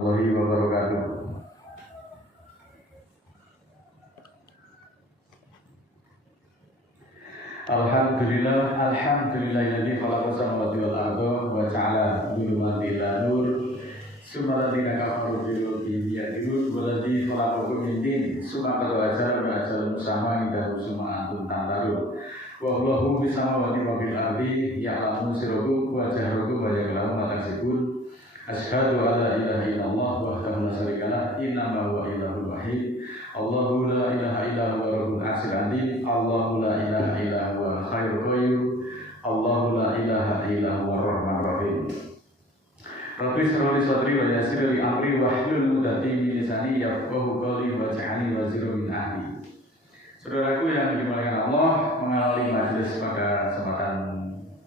warahmatullahi wabarakatuh. Alhamdulillahilladzi khalaqa samawati wal arda wa ja'ala dhulumati ila nur summa ladzina kafaru bi rabbihim ya'dilun waladzi khalaqakum min tin summa qad wajara wa ajal musamma indahu summa antum tantarun wa Allahu bis samawati wa bil ardi ya'lamu sirrakum wa jahrakum wa ya'lamu ma taksibun. Asyhadu an la ilaha illallah wahdahu la syarika lah innama huwa ilahul wahid Allahu la ilaha illa huwa rabbul arsyil azim Allahu la ilaha illa huwa khairul qayyum Allahu la ilaha illa huwa rahmanur rahim. Rabbi shrah li sadri wa yassir li amri wahlul 'uqdatam min lisani yafqahu qawli waj'alni waziran min ahli. Saudaraku yang dimuliakan Allah, mengawali majelis pada kesempatan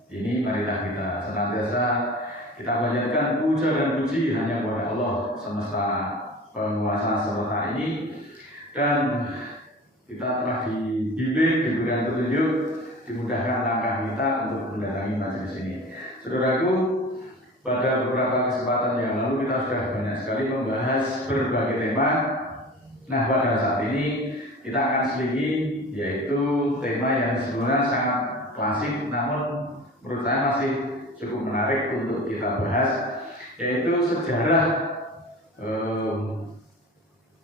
ini, marilah kita senantiasa kita panjatkan puja dan puji hanya kepada Allah semesta penguasa semesta ini, dan kita telah dibimbing, diberikan petunjuk, dimudahkan langkah kita untuk mendatangi majelis ini. Saudaraku, pada beberapa kesempatan yang lalu kita sudah banyak sekali membahas berbagai tema. Nah, pada saat ini kita akan selingi, yaitu tema yang sebenarnya sangat klasik, namun menurut saya masih cukup menarik untuk kita bahas, yaitu sejarah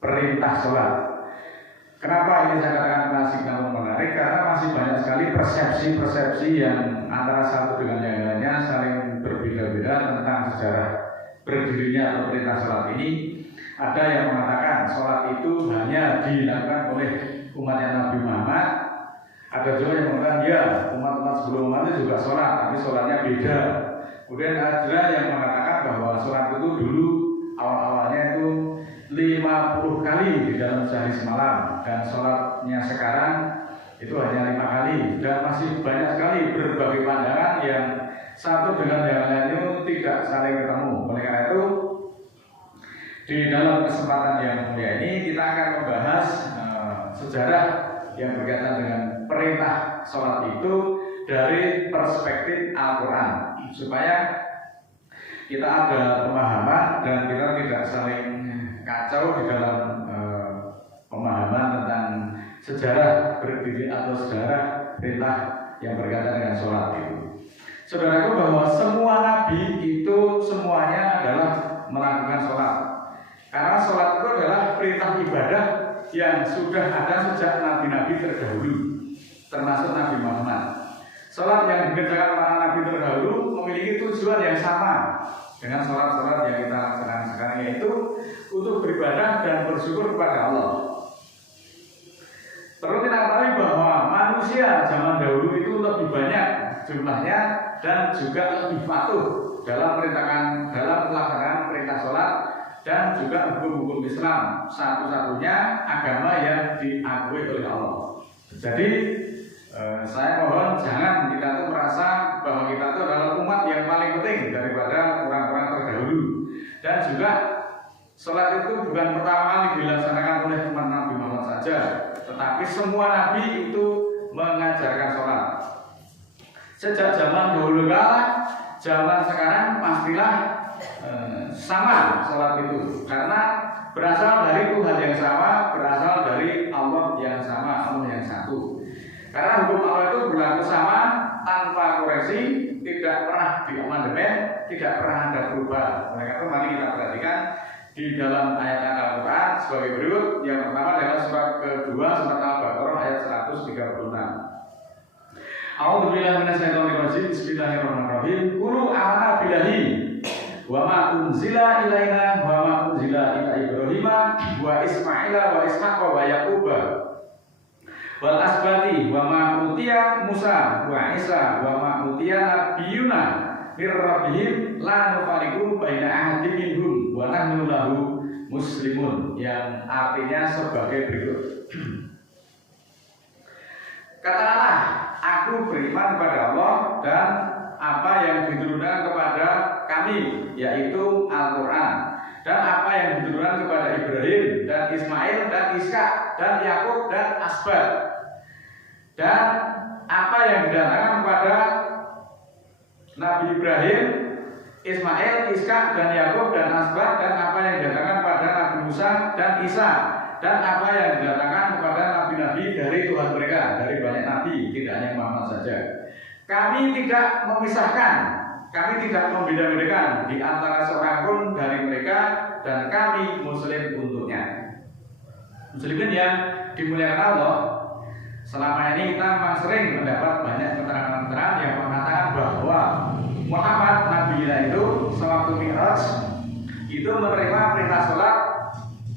perintah sholat. Kenapa ini saya katakan klasik namun menarik? Karena masih banyak sekali persepsi-persepsi yang antara satu dengan yang lainnya saling berbeda-beda tentang sejarah berdirinya atau perintah sholat ini. Ada yang mengatakan sholat itu hanya dilakukan oleh umatnya Nabi Muhammad. Ada juga yang mengatakan ya, umat-umat sebelum Muhammad itu juga sholat, tapi sholatnya beda. Kemudian ada yang mengatakan bahwa sholat itu dulu awal-awalnya itu 50 kali di dalam sehari semalam, dan sholatnya sekarang itu hanya 5 kali, dan masih banyak sekali berbagai pandangan yang satu dengan yang lainnya tidak saling ketemu. Oleh karena itu, di dalam kesempatan yang mulia ini kita akan membahas sejarah yang berkaitan dengan perintah sholat itu dari perspektif Al-Quran, supaya kita ada pemahaman dan kita tidak saling kacau di dalam pemahaman tentang sejarah berdiri atau sejarah perintah yang berkaitan dengan sholat itu. Saudaraku, bahwa semua nabi itu semuanya adalah melakukan sholat, karena sholat itu adalah perintah ibadah yang sudah ada sejak nabi-nabi terdahulu, termasuk Nabi Muhammad. Sholat yang dikerjakan para nabi terdahulu memiliki tujuan yang sama dengan sholat-sholat yang kita laksanakan sekarang, yaitu untuk beribadah dan bersyukur kepada Allah. Perlu kita ketahui bahwa manusia zaman dahulu itu lebih banyak jumlahnya dan juga lebih patuh dalam pelaksanaan perintah sholat dan juga hukum-hukum Islam, satu-satunya agama yang diakui oleh Allah. Jadi saya mohon jangan kita tuh merasa bahwa kita tuh adalah umat yang paling penting daripada orang-orang terdahulu. Dan juga sholat itu bukan pertama kali dilaksanakan oleh umat Nabi Muhammad saja, tetapi semua nabi itu mengajarkan sholat. Sejak zaman dahulu kala, zaman sekarang pastilah sama sholat itu, karena berasal dari Tuhan yang sama, berasal dari Allah yang sama, Allah yang satu. Karena hukum Allah itu berlaku sama, tanpa koreksi, tidak pernah diamandemen, tidak pernah ada perubahan. Oleh karena itu mari kita perhatikan di dalam ayat Al-Quran sebagai berikut. Yang pertama adalah surat kedua, surat Al-Baqarah ayat 136. A'udzubillahi minasyaitonirrajim. Bismillahirrahmanirrahim. Qulu amanna billahi wa ma unzila ilaina wa ma unzila ila Ibrahima wa Ismaila wa Ishaqa wa Yaquba wal asbati wa ma utiya Musa wa Isa wa ma utiya nabiyuna mir rabbihim la nufariqu baina ahadin minhum wa nahnu lahu muslimun, yang artinya sebagai berikut. Katakanlah, aku beriman kepada Allah dan apa yang diturunkan kepada kami, yaitu Al-Quran, dan apa yang diturunkan kepada Ibrahim dan Ismail dan Ishak dan Yakub dan Asbat, dan apa yang didatangkan kepada Nabi Ibrahim, Ismail, Ishak dan Yakub dan Asbat, dan apa yang Isa dan apa yang didatangkan kepada nabi-nabi dari Tuhan mereka, dari banyak nabi, tidak hanya Muhammad saja. Kami tidak memisahkan, kami tidak membeda-bedakan di antara seorang pun dari mereka, dan kami muslim untuknya. Muslimin yang dimuliakan Allah, selama ini kita memang sering mendapat banyak keterangan-keterangan yang mengatakan bahwa Muhammad Nabi itu sewaktu Mi'raj itu menerima perintah sholat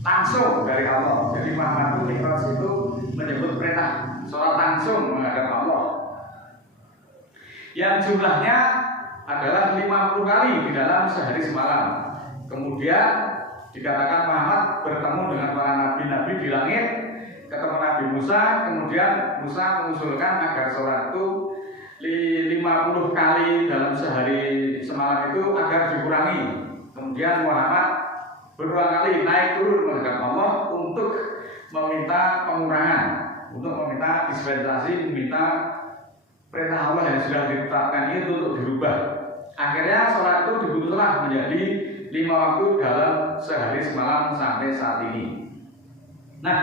langsung dari Allah. Jadi Muhammad Mi'raj itu menyebut perintah sholat langsung menghadap Allah, yang jumlahnya adalah 50 kali di dalam sehari semalam. Kemudian dikatakan Muhammad bertemu dengan para nabi-nabi di langit, ketemu Nabi Musa, kemudian Musa mengusulkan agar sholat itu 50 kali dalam sehari semalam itu agar dikurangi. Kemudian Muhammad berulang kali naik turun menghadap Allah untuk meminta pengurangan, untuk meminta dispensasi, meminta perintah Allah yang sudah ditetapkan itu untuk dirubah. Akhirnya sholat itu diputuslah menjadi 5 waktu dalam sehari semalam sampai saat ini. Nah,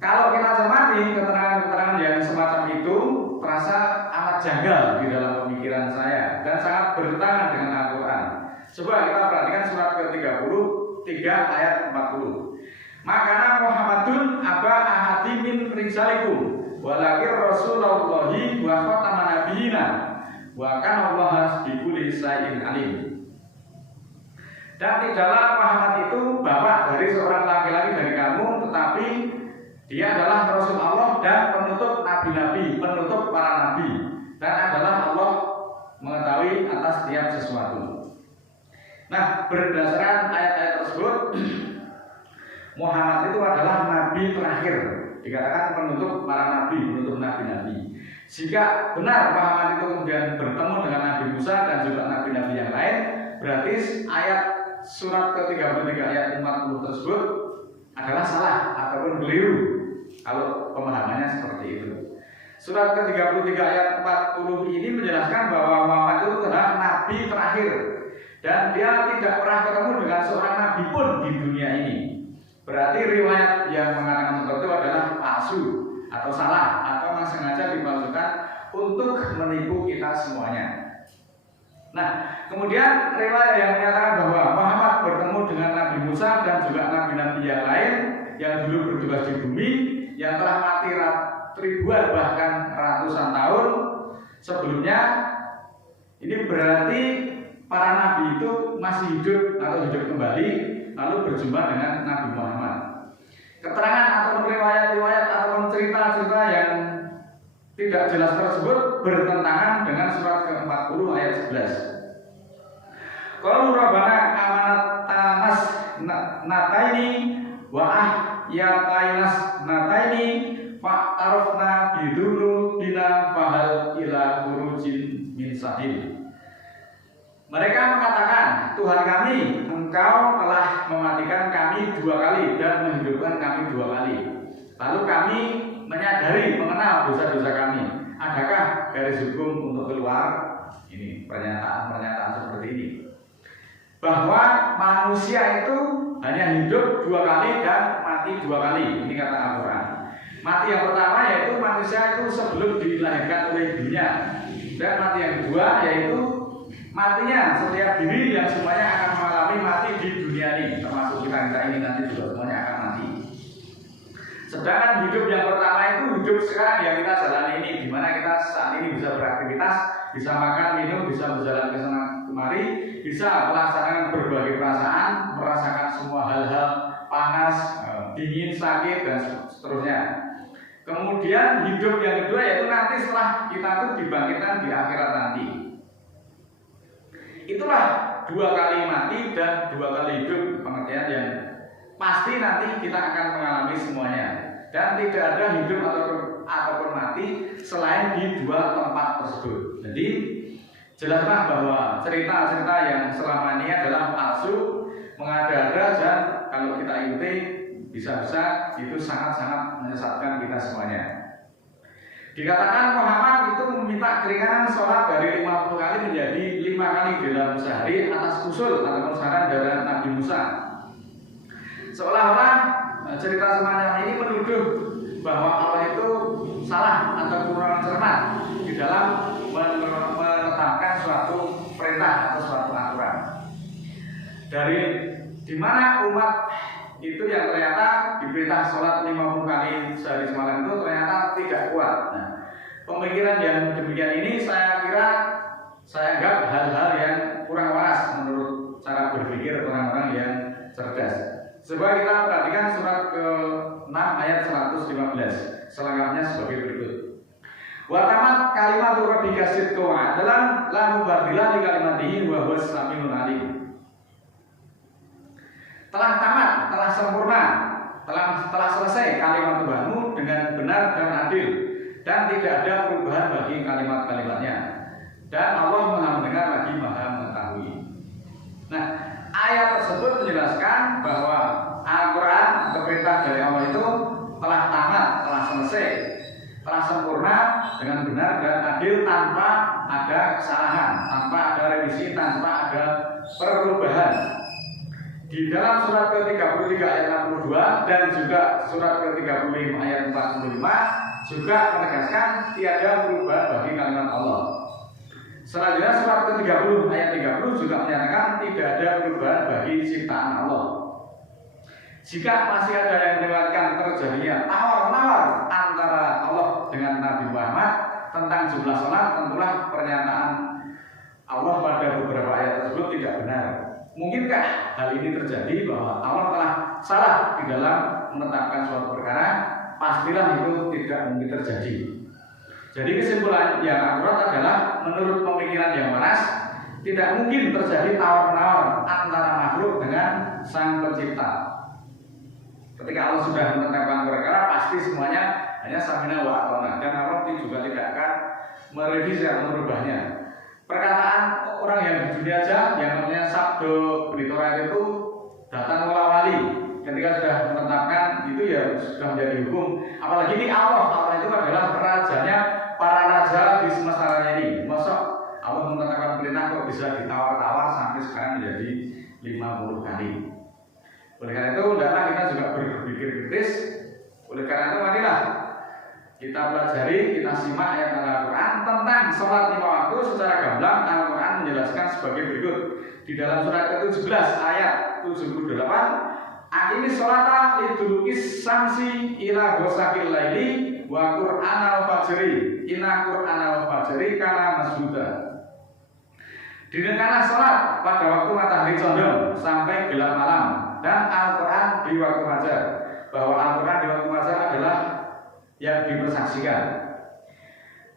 kalau kita cermati keterangan-keterangan yang semacam itu terasa amat janggal di dalam pemikiran saya dan sangat bertentangan dengan Al-Quran. Coba kita perhatikan surat ke-33 ayat 40. Makana Muhammadun aba ahadi min rijalikum walakir rasulullahi wa khataman nabiyina wa kana Allah bikulli syai'in alim. Dan tidaklah Muhammad itu bapak dari seorang laki-laki dari kamu, tetapi dia adalah Rasul Allah dan penutup nabi-nabi, penutup para nabi, dan adalah Allah mengetahui atas setiap sesuatu. Nah, berdasarkan ayat-ayat tersebut, Muhammad itu adalah nabi terakhir, dikatakan penutup para nabi, penutup nabi-nabi. Jika benar Muhammad itu kemudian bertemu dengan Nabi Musa dan juga nabi-nabi yang lain, berarti ayat surat ke-33 ayat 40 tersebut adalah salah ataupun keliru kalau pemahamannya seperti itu. Surat ke-33 ayat 40 ini menjelaskan bahwa Muhammad itu adalah nabi terakhir dan dia tidak pernah ketemu dengan seorang nabi pun di dunia ini. Berarti riwayat yang mengatakan seperti itu adalah palsu atau salah atau memang sengaja dipalsukan untuk menipu kita semuanya. Nah, kemudian riwayat yang menyatakan bahwa Muhammad bertemu dengan Nabi Musa dan juga nabi-nabi yang lain yang dulu bertugas di bumi, yang telah mati ribuan bahkan ratusan tahun sebelumnya. Ini berarti para nabi itu masih hidup atau hidup kembali lalu berjumpa dengan Nabi Muhammad. Keterangan atau riwayat-riwayat atau cerita-cerita yang tidak jelas tersebut bertentangan dengan surat ke-40 ayat 11. Qalu rabbana amanatanas nataini wa ahyatainas nataini fa'tarafna bidunubina fahal ila khurujin min sabil. Mereka mengatakan, Tuhan kami, Engkau telah mematikan kami 2 kali dan menghidupkan kami 2 kali. Lalu kami menyadari, mengenal dosa-dosa kami. Adakah garis hukum untuk keluar? Ini pernyataan seperti ini. Bahwa manusia itu hanya hidup 2 kali dan mati 2 kali. Ini kata Al-Quran. Mati yang pertama yaitu manusia itu sebelum dilahirkan oleh ibunya. Dan mati yang kedua yaitu matinya setiap diri yang semuanya akan mengalami mati di dunia ini, termasuk kita ini nanti juga semuanya akan mati. Sedangkan hidup yang pertama itu hidup sekarang yang kita jalani ini, di mana kita saat ini bisa beraktivitas, bisa makan, minum, bisa berjalan ke sana kemari, bisa melaksanakan berbagai perasaan, merasakan semua hal-hal panas, dingin, sakit dan seterusnya. Kemudian hidup yang kedua yaitu nanti setelah kita itu dibangkitkan di akhirat nanti. Itulah 2 kali mati dan 2 kali hidup, pengertian yang pasti nanti kita akan mengalami semuanya. Dan tidak ada hidup ataupun mati selain di 2 tempat tersebut. Jadi jelaslah bahwa cerita-cerita yang selama ini adalah palsu, mengada-ada, dan kalau kita ikuti bisa-bisa itu sangat-sangat menyesatkan kita semuanya. Dikatakan Muhammad itu meminta keringanan sholat dari 50 kali menjadi 5 kali dalam sehari atas usul ataupun saran dari Nabi Musa. Seolah-olah cerita semacam ini menuduh bahwa Allah itu salah atau kurang cermat di dalam menetapkan suatu perintah atau suatu aturan. Dari dimana umat itu yang ternyata diperintah sholat 50 kali sehari semalam itu ternyata tidak kuat. Nah, pemikiran yang demikian ini saya anggap hal-hal yang kurang waras menurut cara berpikir orang-orang yang cerdas. Coba kita perhatikan surat ke-6 ayat 115 selengkapnya sebagai berikut. Wa tamat kalimatu rabbika sidqan wa adlan la mubaddila li kalimatihi wa huwas samiul alim. Telah tamat, telah sempurna, telah selesai kalimat Tuhanmu dengan benar dan adil, dan tidak ada perubahan bagi kalimat-kalimatnya. Dan Allah Maha mendengar lagi Maha mengetahui. Nah, ayat tersebut menjelaskan bahwa Al-Quran, perintah dari Allah itu telah tamat, telah selesai, telah sempurna dengan benar dan adil, tanpa ada kesalahan, tanpa ada revisi, tanpa ada perubahan. Di dalam surat ke-33 ayat 62 dan juga surat ke-35 ayat 45 juga menegaskan tiada perubahan bagi kalimat Allah. Selanjutnya surat ke-30 ayat 30 juga menyatakan tidak ada perubahan bagi ciptaan Allah. Jika masih ada yang melewatkan terjadinya tawar-menawar antara Allah dengan Nabi Muhammad tentang jumlah sholat, tentulah pernyataan Allah pada beberapa ayat tersebut tidak benar. Mungkinkah hal ini terjadi bahwa Allah telah salah di dalam menetapkan suatu perkara? Pastilah itu tidak mungkin terjadi. Jadi kesimpulan yang akurat adalah menurut pemikiran yang waras, tidak mungkin terjadi tawar-menawar antara makhluk dengan Sang Pencipta. Ketika Allah sudah menetapkan perkara, pasti semuanya hanya samina wa atona, dan Allah juga tidak akan merevisi atau merubahnya. Perkataan orang yang di dunia aja yang namanya Sabdo Blitora itu datang mula wali, ketika sudah menetapkan itu ya sudah menjadi hukum. Apalagi ini Allah itu adalah rajanya para raja di semesta raya ini. Masa Allah menetapkan perintah kok bisa ditawar-tawar sampai sekarang menjadi 50 kali. Oleh karena itu, hendaklah kita juga berpikir kritis. Oleh karena itu, marilah kita pelajari, kita simak ayat Al-Quran tentang sholat 5 waktu secara gamblang. Al-Quran menjelaskan sebagai berikut. Di dalam surat ke-17 ayat 78, Aqimi sholata lidulukis samsi ila ghosakil laili wa qur'anal fajri inna qur'anal fajri kana mashuda. Dirikanlah sholat pada waktu matahari condong sampai gelap malam, dan Al-Quran di waktu fajar. Bahwa Al-Quran di waktu fajar adalah yang dipersaksikan.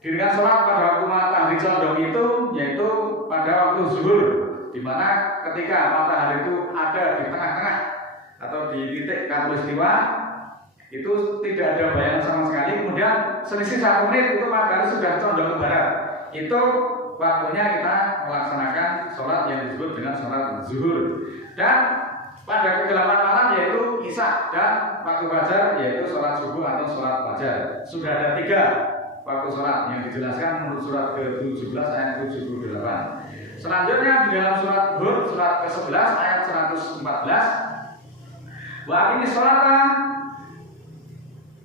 Dirikan sholat pada waktu matahari condong itu yaitu pada waktu zuhur, di mana ketika matahari itu ada di tengah-tengah atau di titik khatulistiwa, itu tidak ada bayangan sama sekali. Kemudian selisih 1 menit itu matahari sudah condong ke barat. Itu waktunya kita melaksanakan sholat yang disebut dengan sholat zuhur. Dan pada kegelapan malam yaitu isya, dan waktu fajar yaitu sholat subuh atau sholat fajar. Sudah ada 3 waktu sholat yang dijelaskan menurut surat ke-17 ayat 78. Selanjutnya di dalam surat Hud surat ke-11 ayat 114, wa aqimi sholata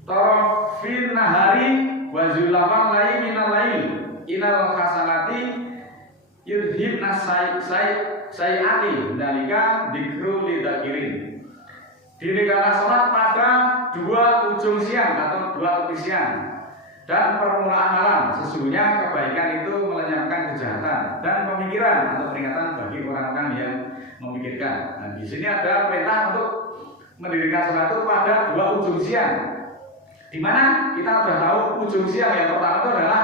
tarafin nahari wa zulafan lail minal lail inal hasanati yudhibna sayyati dalika dzikru lidzakirin. Dirikanlah sholat pada 2 ujung siang atau 2 tepi siang dan permulaan malam. Sesungguhnya kebaikan itu melenyapkan kejahatan dan pemikiran atau peringatan bagi orang-orang yang memikirkan. Nah, di sini ada perintah untuk mendirikan sholat itu pada 2 ujung siang. Di mana kita sudah tahu ujung siang yang pertama itu adalah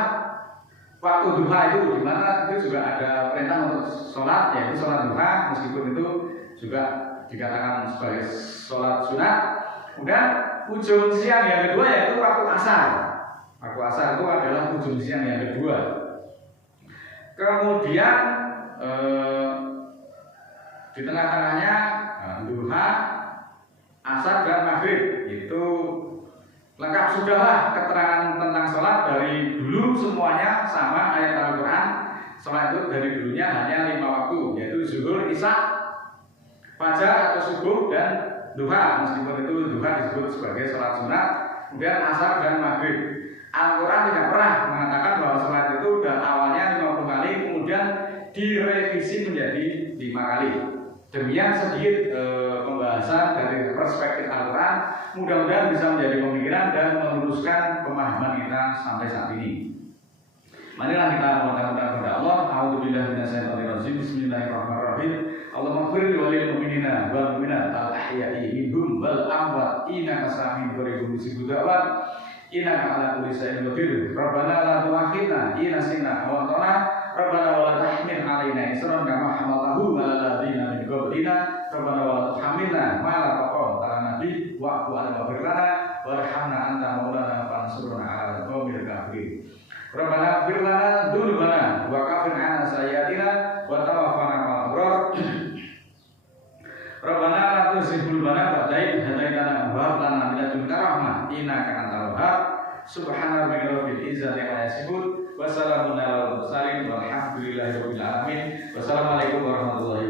waktu duha, itu di mana itu juga ada perintah untuk sholat, yaitu sholat duha, meskipun itu juga dikatakan sebagai sholat sunat. Kemudian ujung siang yang kedua yaitu waktu asar. Waktu asar itu adalah ujung siang yang kedua. Kemudian di tengah-tengahnya duha, asar dan maghrib. Itu lengkap sudahlah keterangan tentang sholat dari dulu, semuanya sama ayat Al-Quran. Sholat itu dari dulunya hanya 5 waktu, yaitu zuhur, isya, fajar atau subuh dan duha, meskipun itu duha disebut sebagai sholat sunat, kemudian asar dan maghrib. Al-Quran tidak pernah mengatakan bahwa sholat itu awalnya 50 kali, kemudian direvisi menjadi 5 kali. Demikian sedikit pembahasan dari perspektif Al-Quran, mudah-mudahan bisa menjadi pemikiran dan meluruskan pemahaman kita sampai saat ini. Marilah kita memohon kepada Allah. A'udzubillahi minasyaitonirrajim. Bismillahirrahmanirrahim. Allahumma ighfir lil mu'minina wal mu'minat al-ahya'i minhum wal amwat innaka sami'un qaribun mujibud da'wat innaka 'ala kulli syai'in qadir. Rabbana la tu'akhidna in nasina aw akhtana. Rabbana wa la tahmil 'alaina isran kama hamaltahu 'alal ladzina min qablina. Rabbana wa la tuhammilna ma la taqata lana bihi wa'fu 'anna waghfir lana warhamna anta maulana fansurna 'alal qaumil kafirin. Rabbana ighfir lana dzunubana wa kaffir 'anna sayyi'atina wa tawaffana ma'al abrar. Rabbana la tuzigh qulubana ba'da idh hadaytana wa hab lana min ladunka rahmah innaka antal wahhab. Subhana rabbika rabbil izzati 'amma yasifun wa salamun 'alal mursalin walhamdulillahi rabbil alamin. Wassalamualaikum warahmatullahi